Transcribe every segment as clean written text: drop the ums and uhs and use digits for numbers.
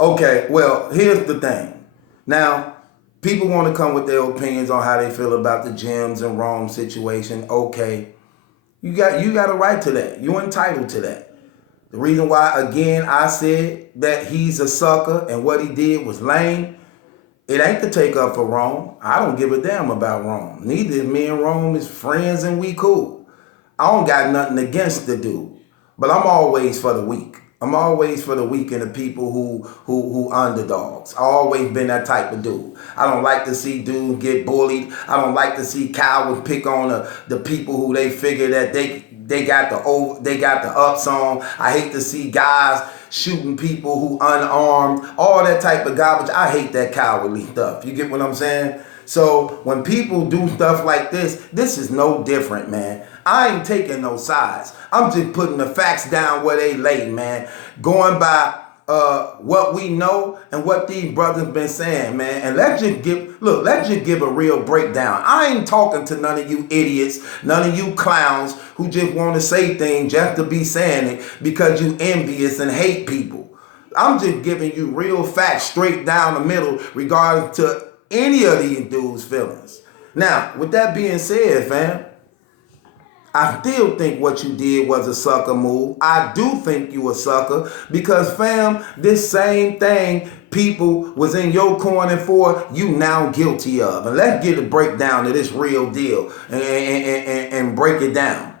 Okay, well, here's the thing. Now, people want to come with their opinions on how they feel about the Gems and Rome situation. Okay, you got a right to that. You're entitled to that. The reason why, again, I said that he's a sucker and what he did was lame. It ain't to take up for Rome. I don't give a damn about Rome. Neither is me and Rome is friends and we cool. I don't got nothing against the dude, but I'm always for the weak. I'm always for the weak and the people who underdogs. I always been that type of dude. I don't like to see dudes get bullied. I don't like to see cowards pick on the people who they figure that they got the ups on. I hate to see guys shooting people who unarmed, all that type of garbage. I hate that cowardly stuff. You get what I'm saying? So when people do stuff like this is no different, man. I ain't taking no sides. I'm just putting the facts down where they lay, man. Going by what we know and what these brothers been saying, man. And let's just give a real breakdown. I ain't talking to none of you idiots, none of you clowns who just want to say things just to be saying it because you envious and hate people. I'm just giving you real facts straight down the middle regarding to any of these dudes' feelings. Now, with that being said, fam, I still think what you did was a sucker move. I do think you a sucker because, fam, this same thing people was in your corner for, you now guilty of. And let's get a breakdown of this real deal and break it down.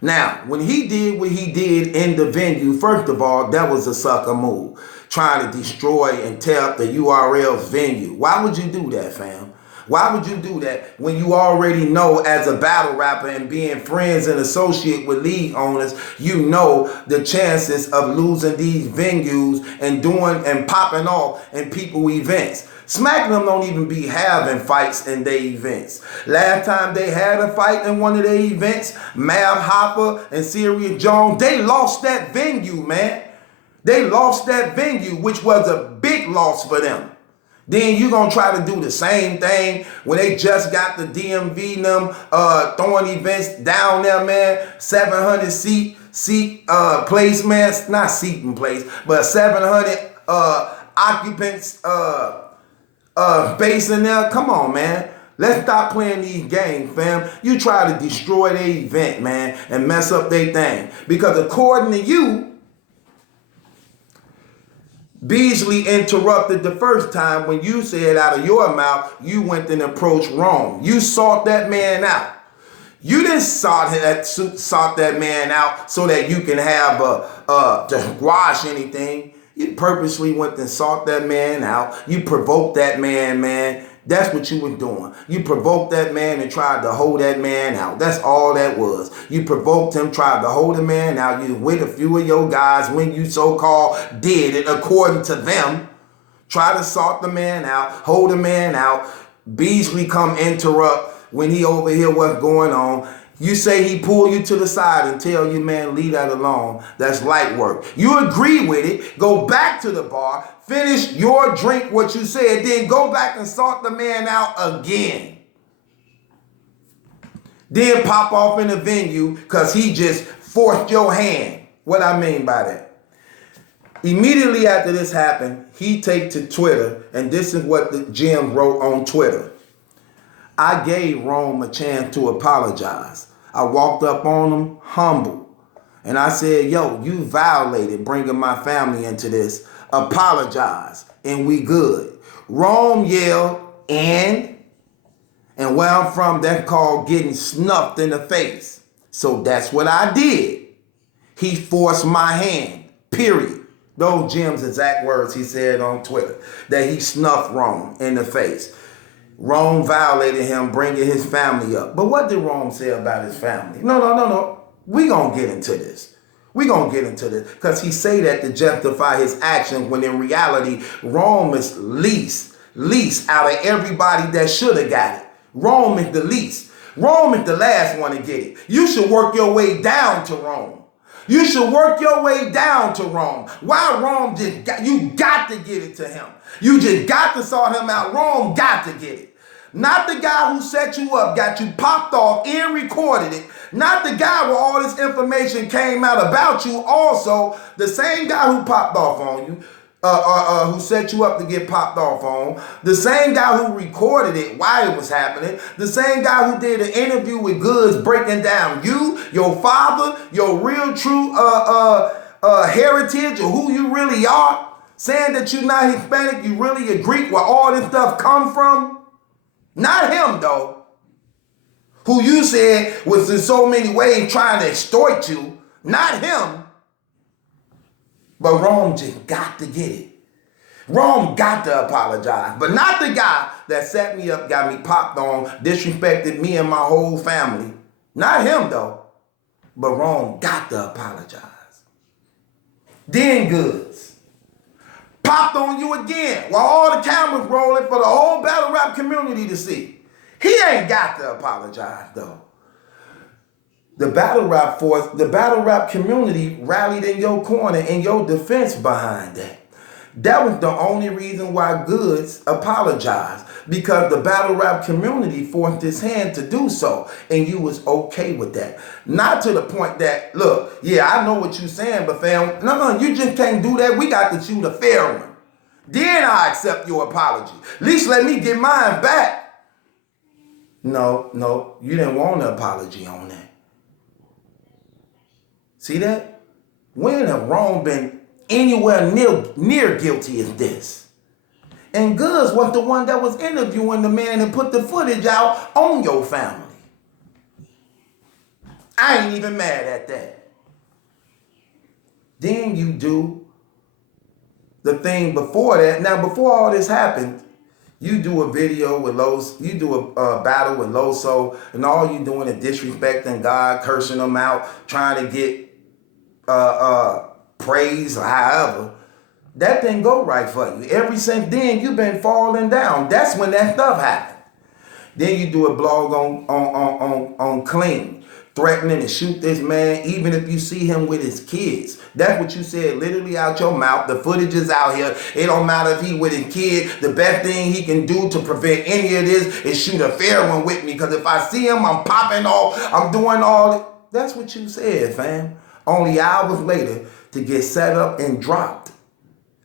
Now, when he did what he did in the venue, first of all, that was a sucker move. Trying to destroy and tear up the URL's venue. Why would you do that, fam? Why would you do that when you already know as a battle rapper and being friends and associate with league owners, you know the chances of losing these venues and doing and popping off in people events. Smack them don't even be having fights in their events. Last time they had a fight in one of their events, Mav Hopper and Serious Jones, they lost that venue, man. They lost that venue, which was a big loss for them. Then you gonna try to do the same thing when they just got the DMV and them throwing events down there, man. 700 seat place, man. Not seating place, but 700 occupants base in there. Come on, man. Let's stop playing these games, fam. You try to destroy their event, man, and mess up their thing. Because according to you, Beasley interrupted the first time when you said out of your mouth, you went and approached Rome. You sought that man out. You didn't sought that man out so that you can have to squash anything. You purposely went and sought that man out. You provoked that man. That's what you were doing. You provoked that man and tried to hold that man out. That's all that was. You provoked him, tried to hold the man out. You with a few of your guys when you so-called did it according to them. Try to sort the man out, hold the man out. Beasley come interrupt when he overhear what's going on. You say he pull you to the side and tell you, man, leave that alone. That's light work. You agree with it. Go back to the bar. Finish your drink, what you said. Then go back and sort the man out again. Then pop off in the venue because he just forced your hand. What I mean by that. Immediately after this happened, he take to Twitter, and this is what the Jim wrote on Twitter. I gave Rome a chance to apologize. I walked up on him humble. And I said, yo, you violated bringing my family into this. Apologize. And we good. Rome yelled, and where I'm from, that's called getting snuffed in the face. So that's what I did. He forced my hand. Period. Those Jim's exact words he said on Twitter. That he snuffed Rome in the face. Rome violated him, bringing his family up. But what did Rome say about his family? No. We gonna get into this. Because he say that to justify his actions when in reality, Rome is least out of everybody that should have got it. Rome is the least. Rome is the last one to get it. You should work your way down to Rome. Why Rome you got to get it to him. You just got to sort him out. Rome got to get it. Not the guy who set you up, got you popped off and recorded it. Not the guy where all this information came out about you. Also, the same guy who popped off on you who set you up to get popped off on, the same guy who recorded it while it was happening, the same guy who did an interview with Goods breaking down you, your father, your real true heritage or who you really are, saying that you're not Hispanic, you really a Greek, where all this stuff come from. Not him though, who you said was in so many ways trying to extort you. Not him. But Rome just got to get it. Rome got to apologize. But not the guy that set me up, got me popped on, disrespected me and my whole family. Not him though. But Rome got to apologize. Then Goods popped on you again while all the cameras rolling for the whole battle rap community to see. He ain't got to apologize though. The battle rap force, the battle rap community rallied in your corner in your defense behind that. That was the only reason why Goods apologized, because the battle rap community forced his hand to do so, and you was okay with that. Not to the point that, look, yeah, I know what you're saying, but fam, no, you just can't do that. We got to shoot a fair one. Then I accept your apology. At least let me get mine back. No, you didn't want an apology on that. See that? When have Rome been anywhere near guilty as this? And Goods was the one that was interviewing the man and put the footage out on your family. I ain't even mad at that. Then you do the thing before that. Now, before all this happened, you do a video with you do a battle with Loso, and all you doing is disrespecting God, cursing him out, trying to get praise or however. That didn't go right for you. Ever since then, you've been falling down. That's when that stuff happened. Then you do a blog on Clean, threatening to shoot this man, even if you see him with his kids. That's what you said literally out your mouth. The footage is out here. It don't matter if he with his kid. The best thing he can do to prevent any of this is shoot a fair one with me. Because if I see him, I'm popping off. I'm doing all it. That's what you said, fam. Only hours later to get set up and dropped.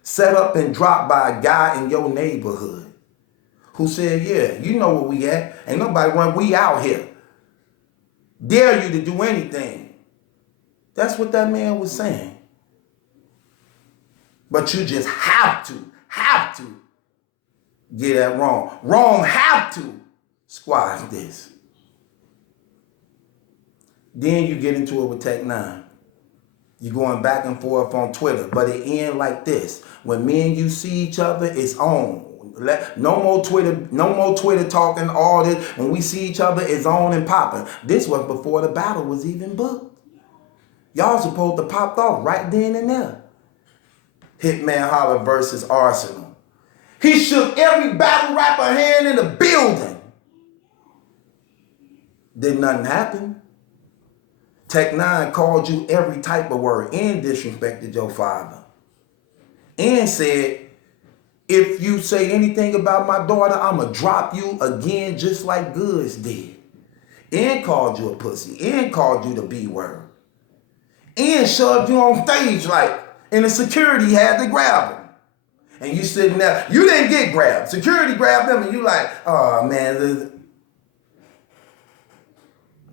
Set up and dropped by a guy in your neighborhood who said, yeah, you know where we at. Ain't nobody run, we out here. Dare you to do anything. That's what that man was saying. But you just have to get that wrong. Wrong have to squash this. Then you get into it with Tech N9ne. You're going back and forth on Twitter, but it ends like this. When me and you see each other, it's on. No more Twitter talking, all this. When we see each other, it's on and popping. This was before the battle was even booked. Y'all supposed to pop off right then and there. Hitman Holla versus Arsenal. He shook every battle rapper hand in the building. Did nothing happen. Tech N9ne called you every type of word and disrespected your father. And said, if you say anything about my daughter, I'ma drop you again just like Goods did. And called you a pussy. And called you the B word. And shoved you on stage like, and the security had to grab him. And you sitting there, you didn't get grabbed. Security grabbed them and you like, oh man.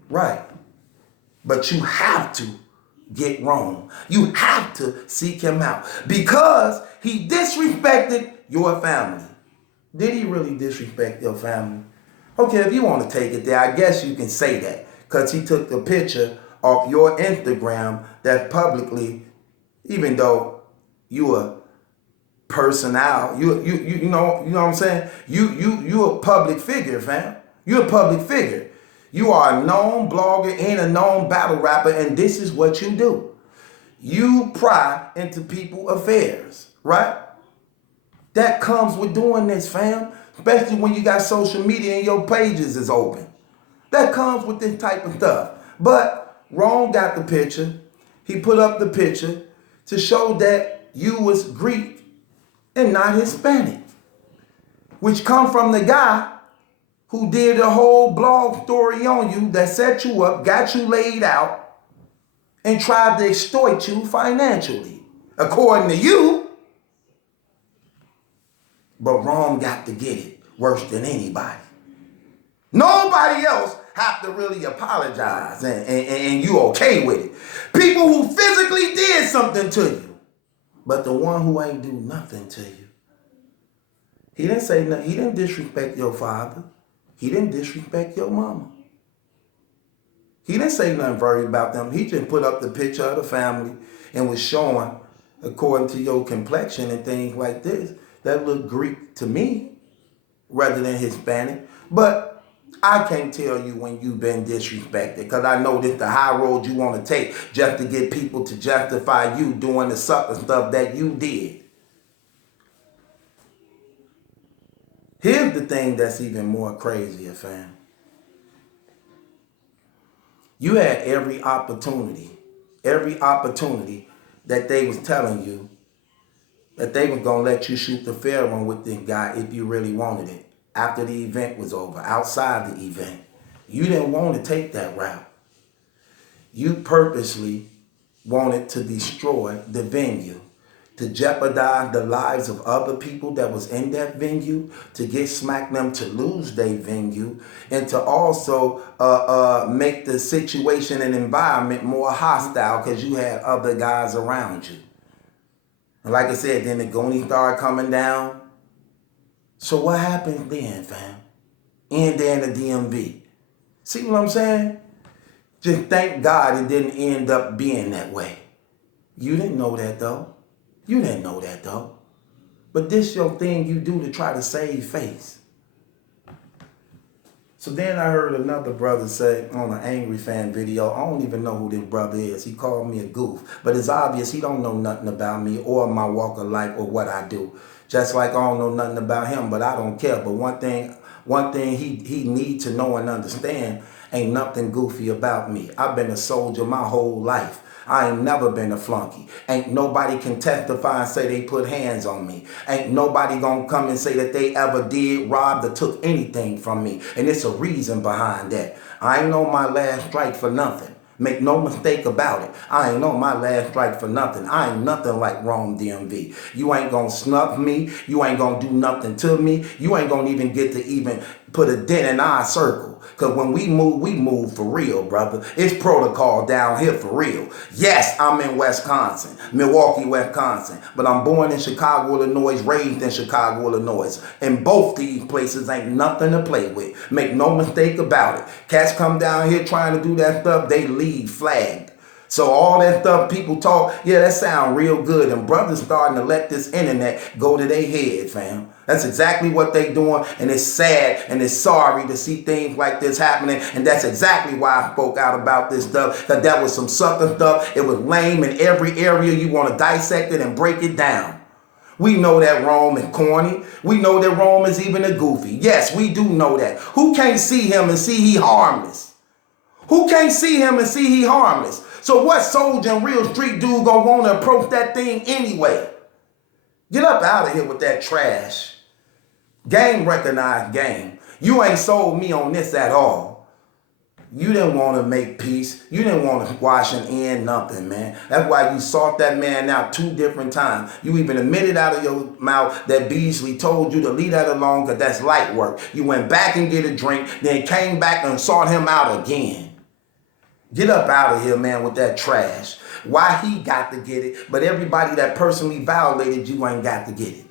Right. But you have to get wrong. You have to seek him out because he disrespected your family. Did he really disrespect your family? Okay, if you want to take it there, I guess you can say that because he took the picture off your Instagram that publicly, even though you a personality, you know what I'm saying? You a public figure, fam. You're a public figure. You are a known blogger and a known battle rapper, and this is what you do. You pry into people's affairs, right? That comes with doing this, fam. Especially when you got social media and your pages is open. That comes with this type of stuff. But Rome got the picture. He put up the picture to show that you was Greek and not Hispanic, which come from the guy who did a whole blog story on you that set you up, got you laid out, and tried to extort you financially. According to you, But Rome got to get it worse than anybody. Nobody else have to really apologize and you okay with it. People who physically did something to you, but the one who ain't do nothing to you. He didn't say nothing. He didn't disrespect your father. He didn't disrespect your mama. He didn't say nothing very about them. He just put up the picture of the family and was showing, according to your complexion and things like this, that look Greek to me rather than Hispanic. But I can't tell you when you've been disrespected, because I know this the high road you want to take just to get people to justify you doing the sucker stuff that you did. Here's the thing that's even more crazier, fam. You had every opportunity that they was telling you that they was going to let you shoot the fair one with this guy if you really wanted it. After the event was over, outside the event. You didn't want to take that route. You purposely wanted to destroy the venue, to jeopardize the lives of other people that was in that venue, to get smack them to lose their venue, and to also make the situation and environment more hostile because you had other guys around you. And like I said, then the Goonie started coming down. So what happens then, fam? And then the DMV. See what I'm saying? Just thank God it didn't end up being that way. You didn't know that though. You didn't know that though. But this your thing you do to try to save face. So then I heard another brother say on an Angry Fan video, I don't even know who this brother is. He called me a goof. But it's obvious he don't know nothing about me or my walk of life or what I do. Just like I don't know nothing about him, but I don't care. But one thing he need to know and understand, ain't nothing goofy about me. I've been a soldier my whole life. I ain't never been a flunky. Ain't nobody can testify and say they put hands on me. Ain't nobody gonna come and say that they ever did, robbed, or took anything from me. And it's a reason behind that. I ain't on my last strike for nothing. Make no mistake about it. I ain't on my last strike for nothing. I ain't nothing like Rome DMV. You ain't gonna snuff me. You ain't gonna do nothing to me. You ain't gonna even get to even put a dent in our circle. Because when we move for real, brother. It's protocol down here for real. Yes, I'm in Wisconsin, Milwaukee, Wisconsin. But I'm born in Chicago, Illinois, raised in Chicago, Illinois. And both these places ain't nothing to play with. Make no mistake about it. Cats come down here trying to do that stuff, they leave flagged. So all that stuff people talk, yeah, that sound real good. And brothers starting to let this internet go to their head, fam. That's exactly what they doing. And it's sad and it's sorry to see things like this happening. And that's exactly why I spoke out about this stuff. Because that was some sucker stuff. It was lame in every area. You want to dissect it and break it down. We know that Rome is corny. We know that Rome is even a goofy. Yes, we do know that. Who can't see him and see he harmless? Who can't see him and see he harmless? So what soldier and real street dude gonna want to approach that thing anyway? Get up out of here with that trash. Game recognized game. You ain't sold me on this at all. You didn't want to make peace. You didn't want to wash and end nothing, man. That's why you sought that man out 2 different times. You even admitted out of your mouth that Beasley told you to leave that alone because that's light work. You went back and get a drink, then came back and sought him out again. Get up out of here, man, with that trash. Why he got to get it, but everybody that personally violated you ain't got to get it.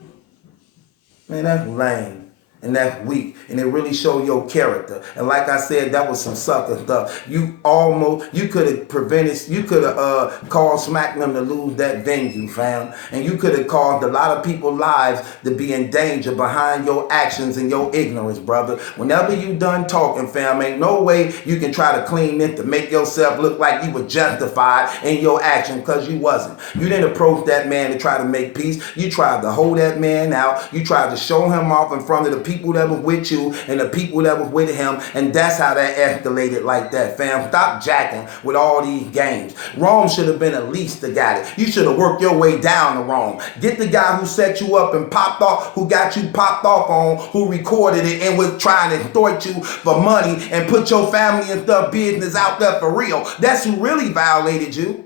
Man, that's lame. And that's weak. And it really showed your character. And like I said, that was some sucker stuff. You could have prevented, you could have caused SmackDown to lose that venue, fam. And you could have caused a lot of people's lives to be in danger behind your actions and your ignorance, brother. Whenever you done talking, fam, ain't no way you can try to clean it to make yourself look like you were justified in your action, because you wasn't. You didn't approach that man to try to make peace. You tried to hold that man out. You tried to show him off in front of the people that was with you and the people that was with him, and that's how that escalated like that, fam. Stop jacking with all these games. Rome should have been at least the guy. You should have worked your way down to Rome. Get the guy who set you up and popped off, who got you popped off on, who recorded it and was trying to extort you for money and put your family and stuff business out there for real. That's who really violated you.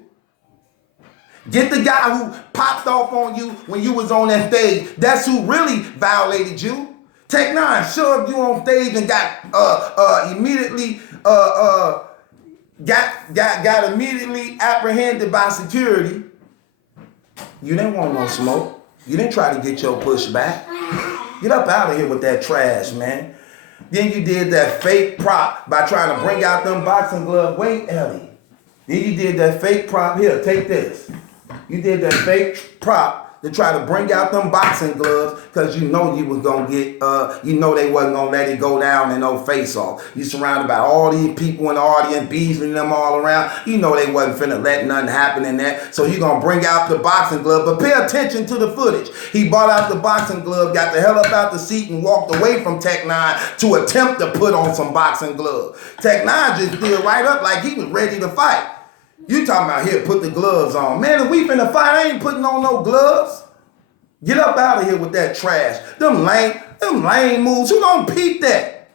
Get the guy who popped off on you when you was on that stage. That's who really violated you. Tech N9ne shoved you on stage and got immediately got immediately apprehended by security. You didn't want no smoke. You didn't try to get your push back. Get up out of here with that trash, man. Then you did that fake prop by trying to bring out them boxing gloves. Wait, Ellie. Then you did that fake prop. Here, take this. You did that fake prop to try to bring out them boxing gloves because you know you was gonna get, you know they wasn't gonna let it go down in no face-off. You surrounded by all these people in the audience, beasting them all around. You know they wasn't finna let nothing happen in that. So you gonna bring out the boxing glove, but pay attention to the footage. He brought out the boxing glove, got the hell up out the seat and walked away from Tech N9ne to attempt to put on some boxing gloves. Tech N9ne just stood right up like he was ready to fight. You talking about here, put the gloves on. Man, if we finna fight, I ain't putting on no gloves. Get up out of here with that trash. Them lame moves. Who don't peep that?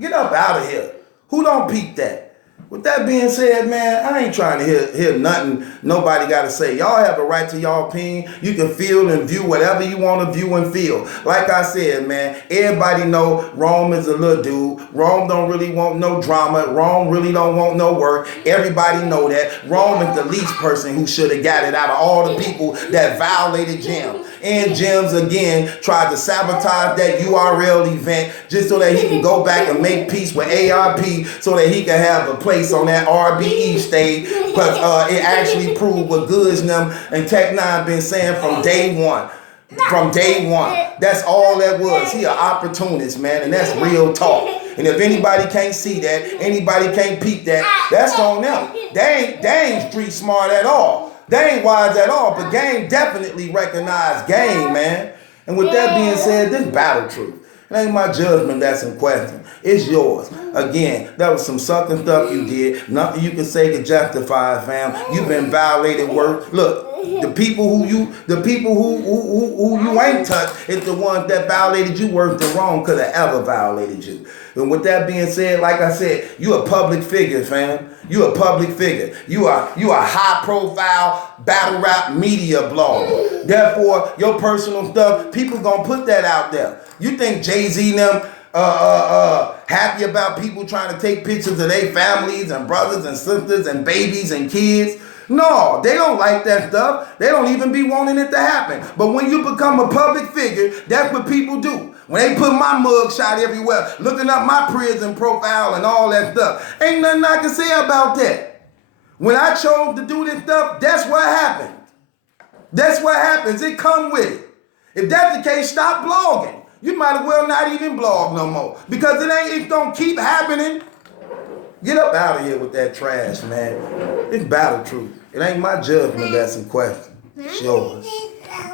Get up out of here. Who don't peep that? With that being said, man, I ain't trying to hear nothing nobody got to say. Y'all have a right to y'all opinion. You can feel and view whatever you want to view and feel. Like I said, man, everybody know Rome is a little dude. Rome don't really want no drama. Rome really don't want no work. Everybody know that. Rome is the least person who should have got it out of all the people that violated Jim. And Jims, again, tried to sabotage that URL event just so that he can go back and make peace with ARP so that he can have a place on that RBE stage. But it actually proved what Goods and them and Tech N9ne been saying from day one. From day one. That's all that was. He an opportunist, man, and that's real talk. And if anybody can't see that, anybody can't peep that, that's on them. They ain't street smart at all. They ain't wise at all, but Game definitely recognized Game, man. And with that being said, this battle truth. It ain't my judgment that's in question. It's yours. Again, that was some sucking stuff you did. Nothing you can say can justify it, fam. You've been violated work. Look, the people who you ain't touched is the ones that violated you worse than Rome could have ever violated you. And with that being said, like I said, you a public figure, fam. You a public figure. You a high profile battle rap media blogger. Therefore, your personal stuff, people gonna put that out there. You think Jay-Z and them happy about people trying to take pictures of their families and brothers and sisters and babies and kids? No, they don't like that stuff. They don't even be wanting it to happen. But when you become a public figure, that's what people do. When they put my mug shot everywhere, looking up my prison profile and all that stuff, ain't nothing I can say about that. When I chose to do this stuff, that's what happened. That's what happens. It come with it. If that's the case, stop blogging. You might as well not even blog no more because it's gonna keep happening. Get up out of here with that trash, man. It's battle truth. It ain't my judgment that's in question. It's yours.